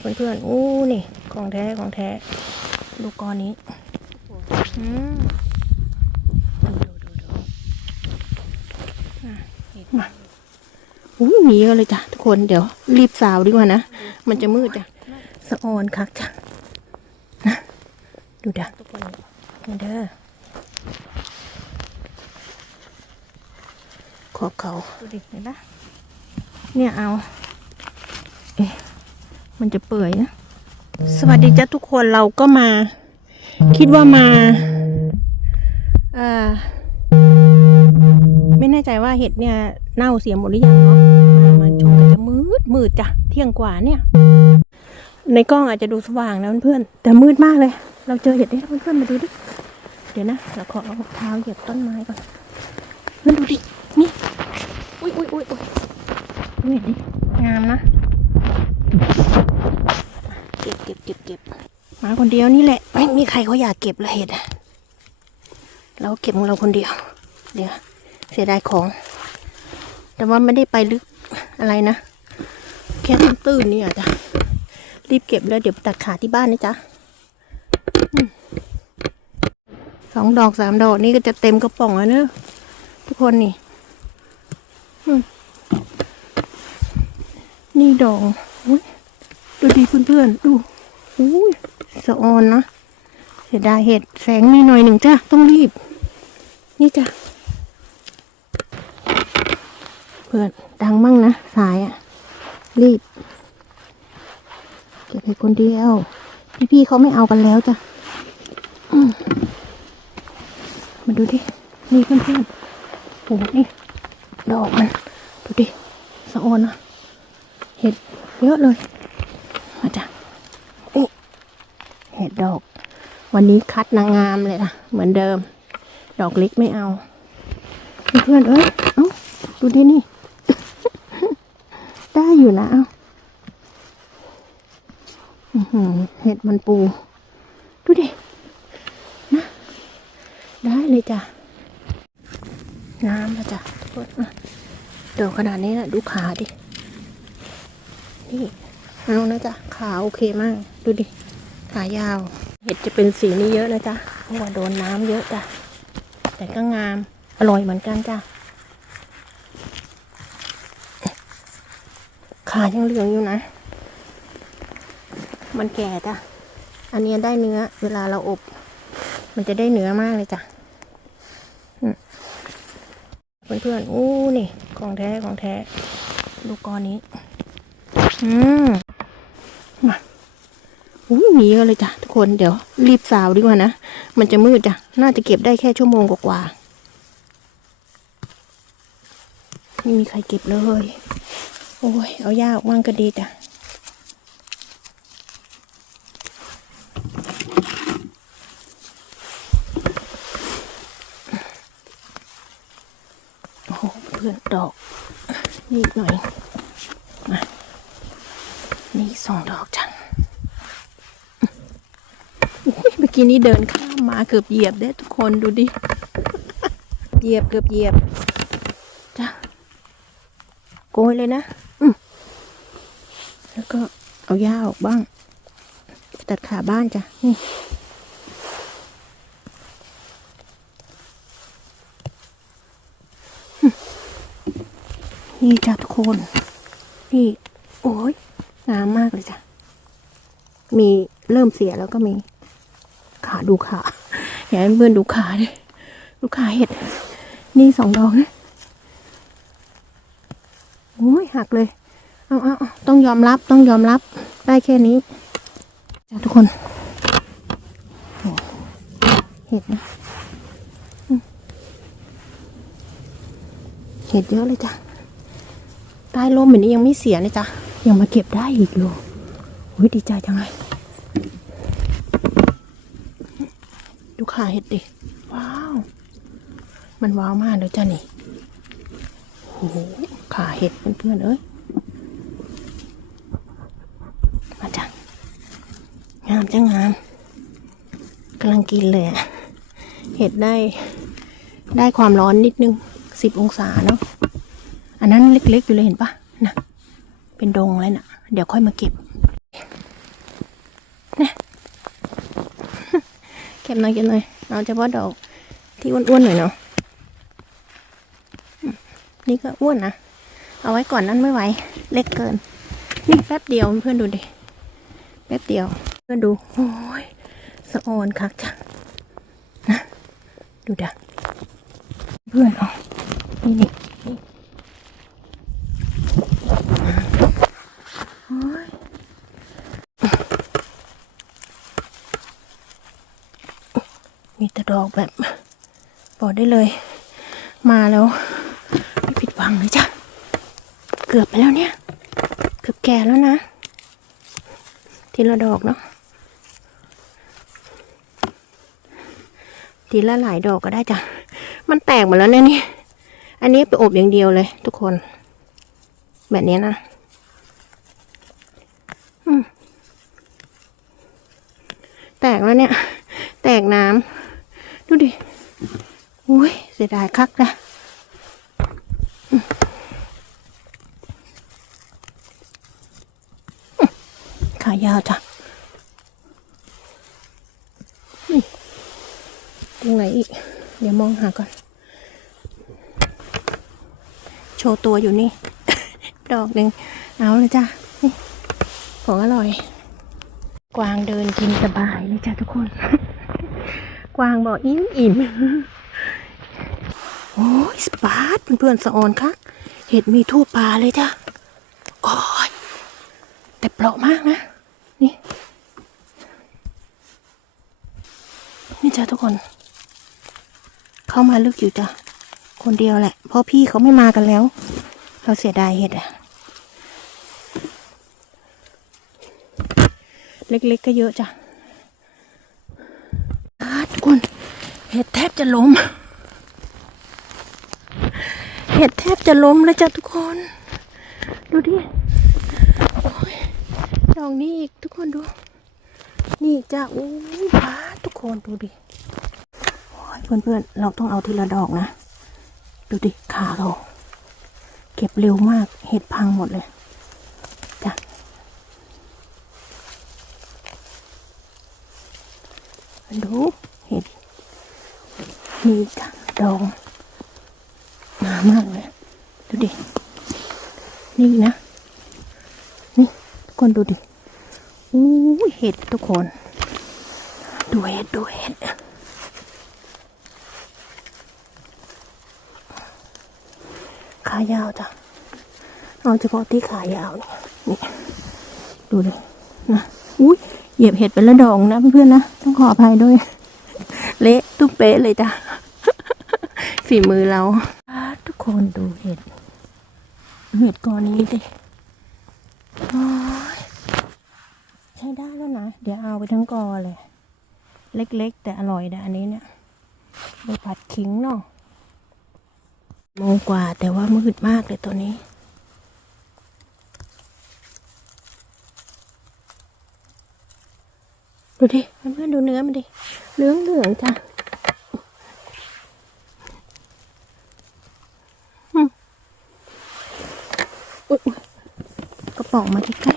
เพื่อนๆอู้นี่ ของแท้ของแท้ ดูกอนี้อืมดูดูดูดูมาอุ้ยหมีกันเลยจ้ะทุกคนเดี๋ยว รีบสาวดีกว่านะ มันจะมืดจ้ะสะออนคักจ้ะนะดูจ้ะทุกคนนี่เด้อขอบเขาดูดิเห็นปะเนี่ยเอา มันจะเปื่อยนะ สวัสดีจ้ะทุกคนเราก็มา คิดว่ามาเอ่อไม่แน่ใจว่าเห็ดเนี่ยเน่าเสียหมดหรือยังเนาะมามาชมกันจะมืดมืดจ้ะเที่ยงกว่าเนี่ย ในกล้องอาจจะดูสว่างนะเพื่อนๆแต่มืดมากเลย เราเจอเห็ดได้แล้วเพื่อนๆมาดูดิเดี๋ยวนะเราขอเอาเท้าเหยียบต้นไม้ก่อนเพื่อนดูดินี่อุ้ยอุ้ยอุ้ยอุ้ยดูเห็ดดิงามนะเก็บเก็บเก็บเก็บ มา คนเดียวนี่แหละ ไม่มีใครเขาอยากเก็บละเห็ดอะเราเก็บของเราคนเดียว เดี๋ยว เสียดายของ แต่ว่าไม่ได้ไปลึกอะไรนะ แค่ตื้นๆนี่อะจ้ะรีบเก็บแล้วเดี๋ยวตัดขาที่บ้านนะจ๊ะอสองดอกสามดอกนี่ก็จะเต็มกระป๋องแล้วเนอะทุกคนนี่นี่ดอกอุ๊ยดูดีเพื่อนๆดูอุ้ย สะออนนะเสียดายเห็ดแสงมีหน่อยหนึ่งจ้ะต้องรีบ นี่จ้ะเพื่อนดังมั่งนะ สายอะรีบ เก็บให้คนเดียว พี่ๆเขาไม่เอากันแล้วจ้ะมาดูดิ นี่เพื่อนๆโอ้โหนี่ ดอกมัน ดูดิ สะออนนะเห็ดเยอะเลย มาจ้ะ ดดอก วันนี้คัดนางงามเลยนะเหมือนเดิม ดอกเล็กไม่เอา เพื่อนเอ้ยเอ้าดูดินี่ ได้อยู่นะเอ้าอื้อหือเห็ดมันปู ดูดิ นะ ได้เลยจ้ะ น้ำนะจ้ะทุกคนอะดอกขนาดนี้นะดูขาดิ นี่ เอานะจ๊ะ ขาโอเคมาก ดูดิ ขายาว เห็ดจะเป็นสีนี้เยอะนะจ๊ะเพราะว่าโดนน้ำเยอะจ้ะแต่ก็งามอร่อยเหมือนกันจ้ะขายังเหลืองอยู่นะ มันแก่จ้ะอันนี้ได้เนื้อ เวลาเราอบ มันจะได้เนื้อมากเลยจ้ะอืมเพื่อนๆอู้นี่ ของแท้ ของแท้ ดูกอนี้ อืมมา อุ้ยมีกันเลยจ้ะทุกคนเดี๋ยวรีบสาวดีกว่านะ มันจะมืดจ้ะ น่าจะเก็บได้แค่ชั่วโมงกว่าไม่มีใครเก็บเลย โอ้ย เอายาออกมั่งก็ดีจ้ะโอ้โหเพื่อนดอกนี่หน่อยมานี่สองดอกจังอุ๊ยเมื่อกี้นี้เดินข้ามมาเกือบเหยียบได้ทุกคนดูดิ เหยียบเกือบเหยียบจ้ะโกยเลยนะอืมแล้วก็เอาหญ้าออกบ้าง ตัดขาบ้านจ้ะ นี่นี่จ้ะทุกคน นี่ โอ้ยงามมากเลยจ้ะ มีเริ่มเสียแล้วก็มี ขาดูขาอยากให้เพื่อนดูขาดิดูขาเห็ด นี่สองดอกนะโอ้ยหักเลยเอาเอาเอาต้องยอมรับต้องยอมรับได้แค่นี้จ้ะทุกคนเห็ดนะเห็ดเยอะเลยจ้ะใต้ร่มแบบนี้ยังไม่เสียเลยจ้ะยังมาเก็บได้อีกอยู่โอ้ยดีใจจังเลย ดูขาเห็ดดิว้าว มันว้าวมากเลยจ้ะนี่โอ้โหขาเห็ดเพื่อนๆเอ้ยมาจ้ะงามจ้ะงามกำลังกินเลยอะเห็ดได้ ได้ความร้อนนิดนึงสิบองศาเนาะอันนั้นเล็กๆอยู่เลยเห็นปะนะเป็นดงเลยนะ่ะ เดี๋ยวค่อยมาเก็บ ก็บหน่อยเก็บหน่อยเอาเฉพาะดอกที่อ้วนๆหน่อยเนาะนี่ก็อ้วนนะ เอาไว้ก่อนนั้นไม่ไหว เล็กเกิน นี่แป๊บเดียวเพื่อนดูดิ แป๊บเดียว เพื่อนดู โอ้ยสะออนคักจ้ะนะ ดูดะเพื่อนเอานี่นี่นี่โอ้ยมีแต่ ดอกแบบบอกได้เลย มาแล้ว ไม่ผิดหวังเลยจ้ะ เกือบไปแล้วเนี่ย เกือบแก่แล้วนะ ทีละดอกเนาะทีละหลายดอกก็ได้จ้ะ มันแตกหมดแล้วเนี่ยนี่ อันนี้ไปอบอย่างเดียวเลย ทุกคน แบบนี้นะแตกแล้วเนี่ย แตกน้ำ ดูดิ อุ้ยเสียดายคักนะขายาวจ้ะตรงไหนอีก เดี๋ยวมองหาก่อน โชว์ตัวอยู่นี่ ดอกหนึ่งเอาเลยจ้ะนี่ของอร่อย กวางเดินกินสบายเลยจ้ะทุกคน กวางบอกอิ่มอิ่มโอ้ยสปาร์ตเพื่อนๆสะออนคักเห็ดมีทั่วป่าเลยจ้ะโอ้ยแต่เปราะมากนะ นี่ นี่จ้ะทุกคน เข้ามาลึกอยู่จ้ะ คนเดียวแหละ เพราะพี่เขาไม่มากันแล้ว เราเสียดายเห็ดอะเล็กๆก็เยอะจ้ะอ่าทุกคน เห็ดแทบจะล้ม เห็ดแทบจะล้มแล้วจ้ะทุกคน ดูดิดอกนี้อีกทุกคนดู นี่จ้ะโอ้ยพาทุกคนดูดิโอ้ยเพื่อนเราต้องเอาทีละดอกนะ ดูดิขาเรา เก็บเร็วมากเห็ดพังหมดเลยจ้ะดูเห็ด มีจ้ะดองหนามากเลย ดูดิ นี่นะ นี่ทุกคนดูดิอู้เห็ดทุกคน ดูเห็ดดูเห็ดขายาวจ้ะ เอาเฉพาะที่ขายาวนี่นี่ดูดิ นะ อุ้ยเหยียบเห็ดเป็นละดองนะเพื่อนๆนะ ต้องขออภัยด้วย เละตุ๊บเป๊ะเลยจ้ะ ฝีมือเรา ทุกคนดูเห็ด เห็ดกอนี้ดิใช้ได้แล้วนะ เดี๋ยวเอาไปทั้งกอเลย เล็กๆ แต่อร่อยนะอันนี้เนี่ยไปผัดขิงเนาะโมงกว่าแต่ว่ามืดมากเลยตัวนี้ดูดิเพื่อนๆดูเนื้อมันดิเหลืองเหลืองจ้ะ อุ๊ยกระป๋องมาใกล้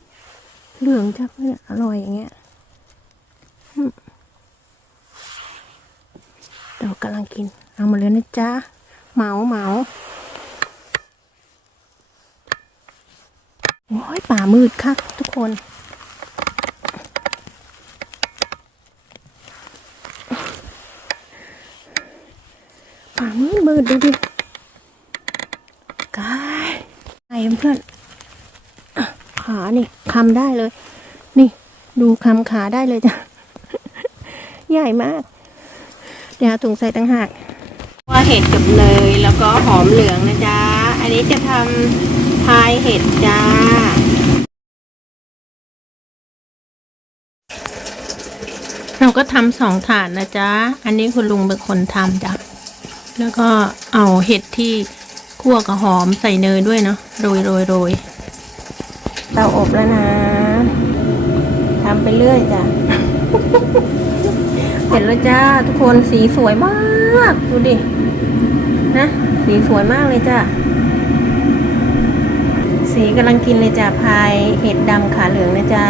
ๆเหลืองจ้ะเพื่อนอร่อยอย่างเงี้ยเดี๋ยวกำลังกิน เอามาเลยนะจ๊ะเมาเมาโอ้ยป่ามืดค่ะทุกคน ป่ามืดมืดดูดิกายไอ้ เพื่อนขานี่คำได้เลย นี่ ดูคำขาได้เลยจ้ะ ใหญ่มาก เดี๋ยวถุงใส่ตั้งหากว่าเห็ดกับเนยแล้วก็หอมเหลืองนะจ๊ะ อันนี้จะทำพายเห็ดจ้าเราก็ทำสองถาดนะจ๊ะ อันนี้คุณลุงเป็นคนทำจ้ะ แล้วก็เอาเห็ดที่ คั่วกับหอมใส่เนยด้วยเนาะโรยโรยโรยเตาอบแล้วนะทำไปเรื่อยจ้ะเสร็จแล้วจ้า ทุกคนสีสวยมาก ดูดิ นะ สีสวยมากเลยจ้ะ สีกำลังกินเลยจ้ะพายเห็ดดำขาเหลืองนะจ๊ะ